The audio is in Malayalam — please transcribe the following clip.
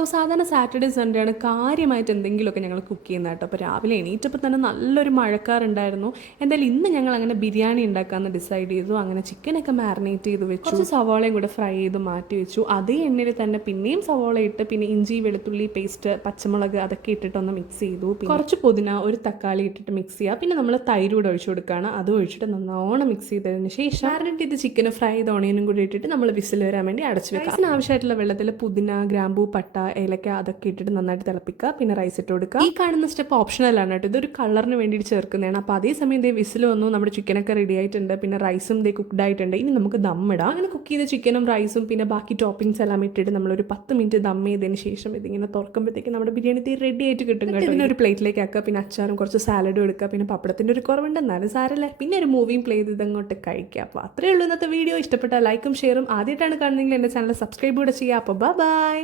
ഹലോ, സാധാരണ സാറ്റർഡേ സൺഡേ ആണ് കാര്യമായിട്ട് എന്തെങ്കിലുമൊക്കെ ഞങ്ങൾ കുക്ക് ചെയ്യുന്നത് കേട്ടോ. അപ്പോൾ രാവിലെ എണീറ്റപ്പോൾ തന്നെ നല്ലൊരു മഴക്കാറുണ്ടായിരുന്നു. എന്തായാലും ഇന്ന് ഞങ്ങൾ അങ്ങനെ ബിരിയാണി ഉണ്ടാക്കാമെന്ന് ഡിസൈഡ് ചെയ്തു. അങ്ങനെ ചിക്കനൊക്കെ മാരിനേറ്റ് ചെയ്ത് വെച്ചു, കുറച്ച് സവാളയും കൂടെ ഫ്രൈ ചെയ്ത് മാറ്റി വെച്ചു. അതേ എണ്ണയിൽ തന്നെ പിന്നെയും സവാള ഇട്ട്, പിന്നെ ഇഞ്ചി വെളുത്തുള്ളി പേസ്റ്റ്, പച്ചമുളക് അതൊക്കെ ഇട്ടിട്ടൊന്ന് മിക്സ് ചെയ്തു. കുറച്ച് പുതിന, ഒരു തക്കാളി ഇട്ടിട്ട് മിക്സ് ചെയ്യുക. പിന്നെ നമ്മൾ തൈര് കൂടെ ഒഴിച്ചു കൊടുക്കുകയാണ്. അത് ഒഴിച്ചിട്ട് നല്ലോണം മിക്സ് ചെയ്തതിന് ശേഷം മാരിനേറ്റ് ചെയ്ത് ചിക്കന് ഫ്രൈ ചെയ്ത് ഓണിയനും കൂടി ഇട്ടിട്ട് നമ്മൾ വിസിൽ വരാൻ വേണ്ടി അടച്ചു വെക്കുക. അതിന് ആവശ്യമായിട്ടുള്ള വെള്ളത്തിൽ പുതിന, ഗ്രാമ്പൂ, പട്ട, ഏലക്ക അതൊക്കെ ഇട്ടിട്ട് നന്നായിട്ട് തിളപ്പിക്കുക. പിന്നെ റൈസ് ഇട്ട് കൊടുക്കുക. ഈ കാണുന്ന സ്റ്റെപ്പ് ഓപ്ഷണലാണ് കേട്ടോ, ഇതൊരു കളറിന് വേണ്ടിയിട്ട് ചേർക്കുന്നതാണ്. അപ്പോൾ അതേസമയം ദേ വിസിൽ വന്നു, നമ്മുടെ ചിക്കനൊക്കെ റെഡി ആയിട്ടുണ്ട്. പിന്നെ റൈസും ദേ കുക്ക്ഡ് ആയിട്ടുണ്ട്. ഇനി നമുക്ക് ദമ്മിടാം. അങ്ങനെ കുക്ക് ചെയ്ത ചിക്കനും റൈസും പിന്നെ ബാക്കി ടോപ്പിംഗ്സ് എല്ലാം ഇട്ടിട്ട് നമ്മളൊരു 10 മിനിറ്റ് ദം ചെയ്തതിന് ശേഷം ഇതിങ്ങനെ തുറക്കുമ്പോഴത്തേക്ക് നമ്മുടെ ബിരിയാണി തീരെ റെഡി ആയിട്ട് കിട്ടും കേട്ടോ. പിന്നെ ഒരു പ്ലേറ്റിലേക്ക് ആക്കുക. പിന്നെ അച്ചാറും കുറച്ച് സാലഡും എടുക്കുക. പിന്നെ പപ്പടത്തിൻ്റെ ഒരു കുറവുണ്ട്, എന്നാലും സാരല്ലേ. പിന്നെ ഒരു മൂവിയും പ്ലേ ചെയ്ത് ഇതങ്ങോട്ട് കഴിക്കുക. അപ്പോൾ അത്രയേ ഉള്ളൂ ഇന്നത്തെ വീഡിയോ. ഇഷ്ടപ്പെട്ട ലൈക്കും ഷെയറും. ആദ്യമായിട്ടാണ് കാണുന്നതെങ്കിൽ എൻ്റെ ചാനൽ സബ്സ്ക്രൈബ് കൂടെ ചെയ്യുക. അപ്പോൾ ബൈ.